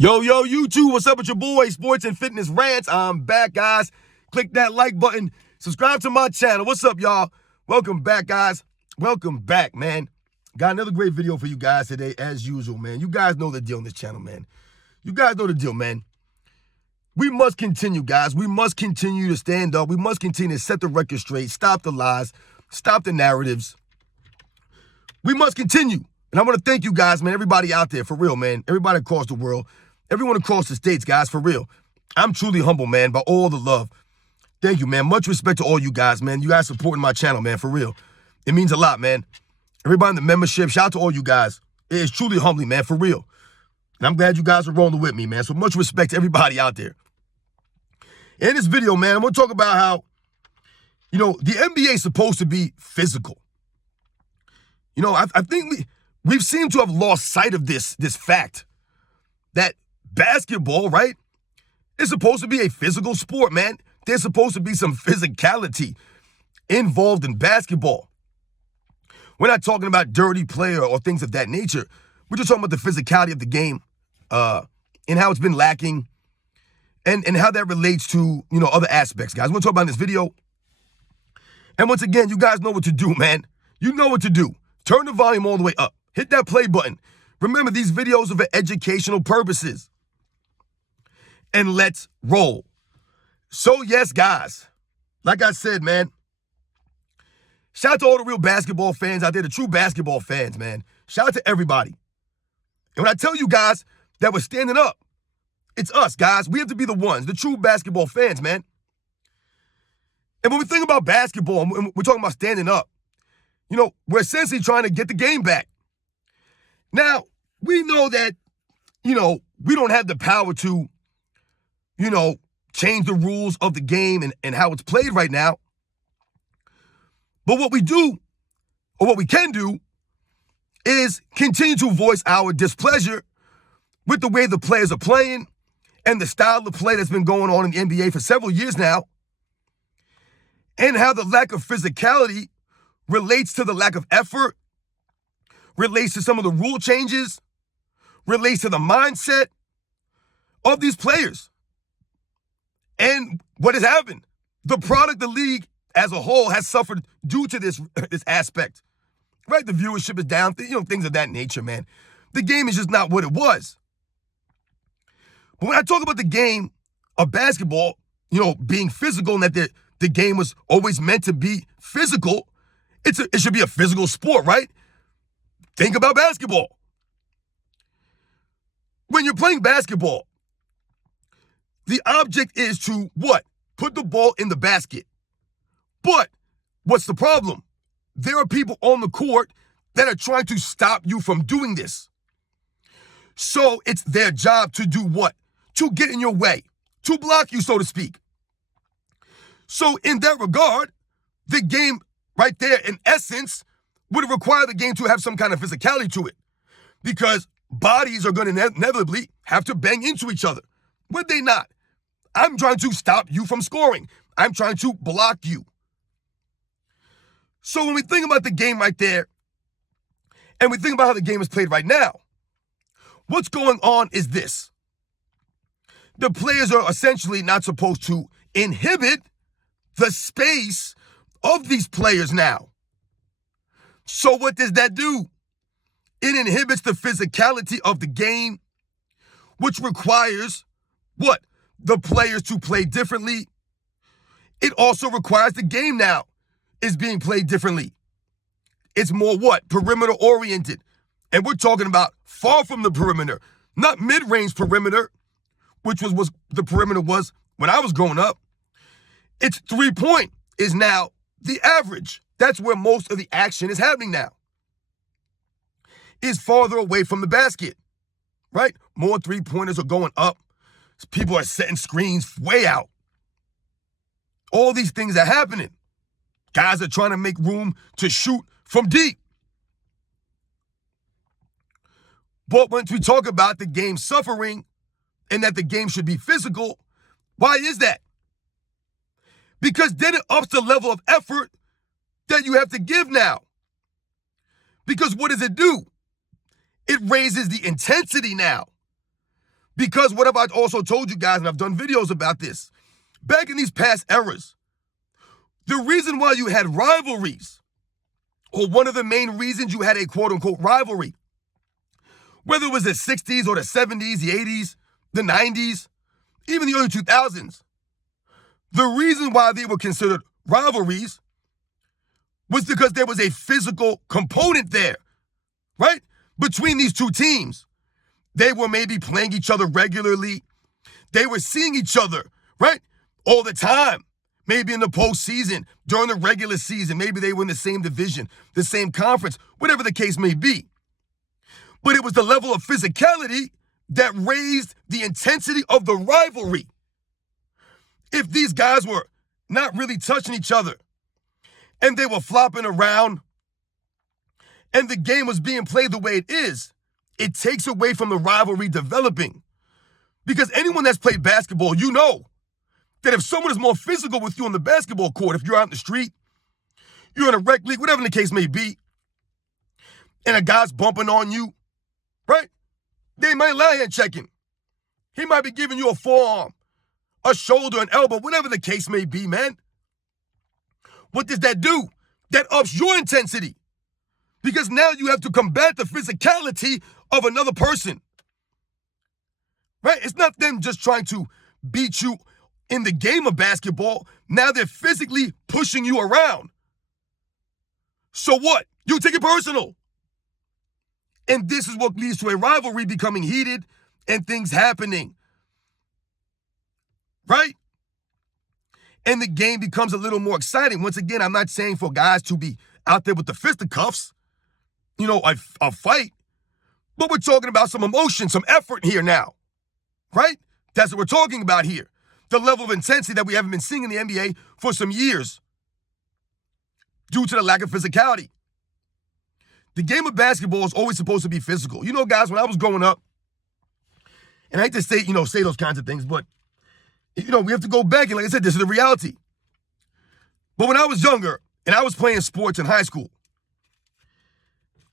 Yo, YouTube, what's up with your boy, Sports and Fitness Rants? I'm back, guys. Click that like button. Subscribe to my channel. What's up, y'all? Welcome back, guys. Welcome back, man. Got another great video for you guys today, as usual, man. You guys know the deal on this channel, man. You guys know the deal, man. We must continue, guys. We must continue to stand up. We must continue to set the record straight, stop the lies, stop the narratives. We must continue. And I want to thank you guys, man, everybody out there, for real, man. Everybody across the world. Everyone across the states, guys, for real. I'm truly humble, man, by all the love. Thank you, man. Much respect to all you guys, man. You guys supporting my channel, man, for real. It means a lot, man. Everybody in the membership, shout out to all you guys. It is truly humbling, man, for real. And I'm glad you guys are rolling with me, man. So much respect to everybody out there. In this video, man, I'm going to talk about how, the NBA is supposed to be physical. I think we've seemed to have lost sight of this fact that basketball, right, is supposed to be a physical sport, man. There's supposed to be some physicality involved in basketball. We're not talking about dirty play or things of that nature. We're just talking about the physicality of the game and how it's been lacking and how that relates to, other aspects, guys. We're going to talk about in this video. And once again, you guys know what to do, man. You know what to do. Turn the volume all the way up. Hit that play button. Remember, these videos are for educational purposes. And let's roll. So, yes, guys, like I said, man, shout out to all the real basketball fans out there, the true basketball fans, man. Shout out to everybody. And when I tell you guys that we're standing up, it's us, guys. We have to be the ones, the true basketball fans, man. And when we think about basketball, and we're talking about standing up, we're essentially trying to get the game back. Now, we know that, we don't have the power to, change the rules of the game and how it's played right now. But what we do, or what we can do, is continue to voice our displeasure with the way the players are playing and the style of play that's been going on in the NBA for several years now, and how the lack of physicality relates to the lack of effort, relates to some of the rule changes, relates to the mindset of these players. And what has happened? The product, the league as a whole, has suffered due to this aspect. Right? The viewership is down, things of that nature, man. The game is just not what it was. But when I talk about the game of basketball, being physical, and that the game was always meant to be physical, it should be a physical sport, right? Think about basketball. When you're playing basketball, the object is to what? Put the ball in the basket. But what's the problem? There are people on the court that are trying to stop you from doing this. So it's their job to do what? To get in your way, to block you, so to speak. So in that regard, the game right there, in essence, would require the game to have some kind of physicality to it, because bodies are going to inevitably have to bang into each other. Would they not? I'm trying to stop you from scoring. I'm trying to block you. So when we think about the game right there, and we think about how the game is played right now, what's going on is this. The players are essentially not supposed to inhibit the space of these players now. So what does that do? It inhibits the physicality of the game, which requires what? The players to play differently. It also requires the game now is being played differently. It's more what? Perimeter oriented. And we're talking about far from the perimeter, not mid-range perimeter, which was the perimeter was when I was growing up. It's 3-point is now the average. That's where most of the action is happening now. Is farther away from the basket, right? More 3-pointers are going up. People are setting screens way out. All these things are happening. Guys are trying to make room to shoot from deep. But once we talk about the game suffering and that the game should be physical, why is that? Because then it ups the level of effort that you have to give now. Because what does it do? It raises the intensity now. Because what have I also told you guys, and I've done videos about this, back in these past eras, the reason why you had rivalries, or one of the main reasons you had a quote-unquote rivalry, whether it was the 60s or the 70s, the 80s, the 90s, even the early 2000s, the reason why they were considered rivalries was because there was a physical component there, right? Between these two teams. They were maybe playing each other regularly. They were seeing each other, right? All the time. Maybe in the postseason, during the regular season, maybe they were in the same division, the same conference, whatever the case may be. But it was the level of physicality that raised the intensity of the rivalry. If these guys were not really touching each other and they were flopping around and the game was being played the way it is, it takes away from the rivalry developing. Because anyone that's played basketball, you know that if someone is more physical with you on the basketball court, if you're out in the street, you're in a rec league, whatever the case may be, and a guy's bumping on you, right? They might lie hand checking. He might be giving you a forearm, a shoulder, an elbow, whatever the case may be, man. What does that do? That ups your intensity. Because now you have to combat the physicality of another person. Right? It's not them just trying to beat you in the game of basketball. Now they're physically pushing you around. So what? You take it personal. And this is what leads to a rivalry becoming heated and things happening. Right? And the game becomes a little more exciting. Once again, I'm not saying for guys to be out there with the fisticuffs, a fight. But we're talking about some emotion, some effort here now. Right? That's what we're talking about here. The level of intensity that we haven't been seeing in the NBA for some years due to the lack of physicality. The game of basketball is always supposed to be physical. You know, guys, when I was growing up, and I hate to say those kinds of things, but, we have to go back. And like I said, this is the reality. But when I was younger and I was playing sports in high school,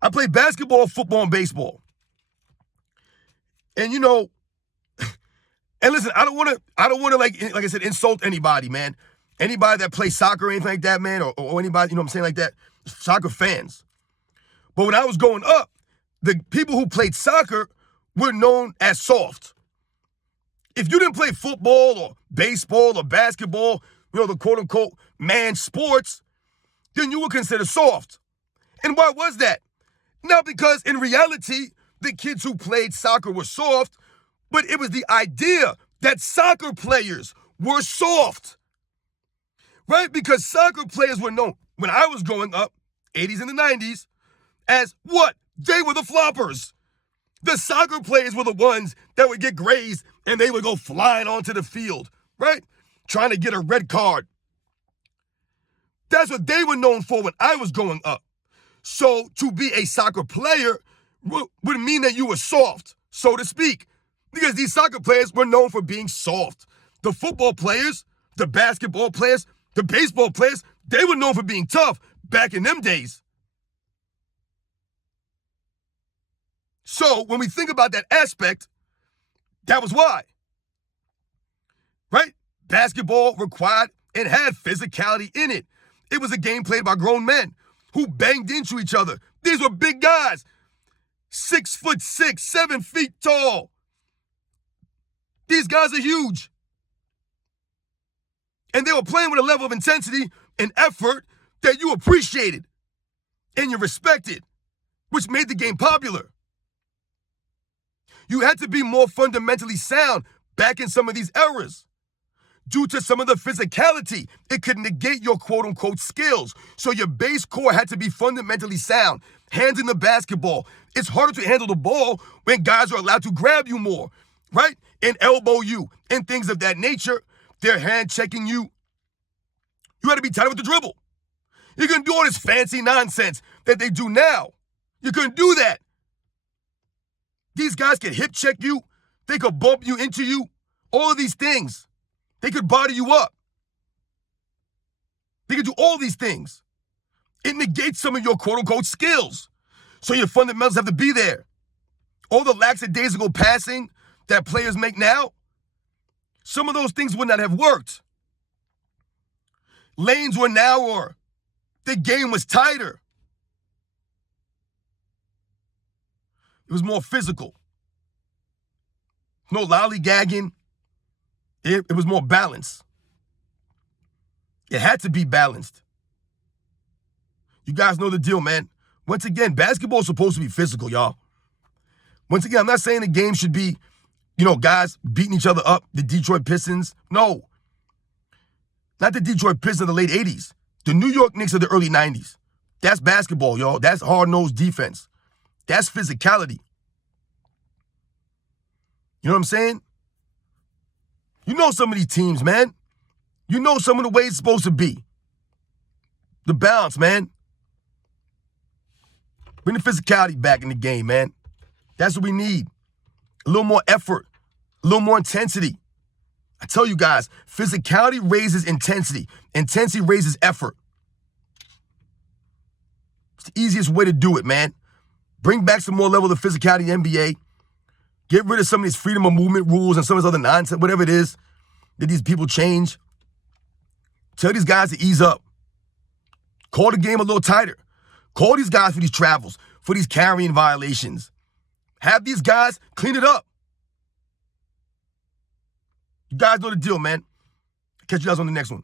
I played basketball, football, and baseball. And, and listen, I don't want to like I said, insult anybody, man. Anybody that plays soccer or anything like that, man, or anybody, I'm saying, like that, soccer fans. But when I was growing up, the people who played soccer were known as soft. If you didn't play football or baseball or basketball, the quote-unquote man sports, then you were considered soft. And why was that? Not because in reality, the kids who played soccer were soft, but it was the idea that soccer players were soft. Right? Because soccer players were known, when I was growing up, 80s and the 90s, as what? They were the floppers. The soccer players were the ones that would get grazed and they would go flying onto the field, right? Trying to get a red card. That's what they were known for when I was growing up. So to be a soccer player would mean that you were soft, so to speak, because these soccer players were known for being soft. The football players, the basketball players, the baseball players, they were known for being tough back in them days. So when we think about that aspect, that was why. Right? Basketball required and had physicality in it. It was a game played by grown men who banged into each other. These were big guys, 6'6", 7 feet tall. These guys are huge. And they were playing with a level of intensity and effort that you appreciated and you respected, which made the game popular. You had to be more fundamentally sound back in some of these eras. Due to some of the physicality, it could negate your quote-unquote skills. So your base core had to be fundamentally sound. Hands in the basketball. It's harder to handle the ball when guys are allowed to grab you more, right? And elbow you and things of that nature. They're hand checking you. You had to be tight with the dribble. You couldn't do all this fancy nonsense that they do now. You couldn't do that. These guys could hip check you. They could bump you into you. All of these things. They could body you up. They could do all these things. It negates some of your quote-unquote skills. So your fundamentals have to be there. All the lackadaisical passing, that players make now, some of those things would not have worked. Lanes were narrower. The game was tighter. It was more physical. No lollygagging. It was more balanced. It had to be balanced. You guys know the deal, man. Once again, basketball is supposed to be physical, y'all. Once again, I'm not saying the game should be, guys beating each other up, the Detroit Pistons. No. Not the Detroit Pistons of the late 80s. The New York Knicks of the early 90s. That's basketball, y'all. That's hard-nosed defense. That's physicality. You know what I'm saying? You know some of these teams, man. You know some of the ways it's supposed to be. The balance, man. Bring the physicality back in the game, man. That's what we need. A little more effort. A little more intensity. I tell you guys, physicality raises intensity. Intensity raises effort. It's the easiest way to do it, man. Bring back some more level of physicality in the NBA. Get rid of some of these freedom of movement rules and some of this other nonsense, whatever it is that these people change. Tell these guys to ease up. Call the game a little tighter. Call these guys for these travels, for these carrying violations. Have these guys clean it up. You guys know the deal, man. Catch you guys on the next one.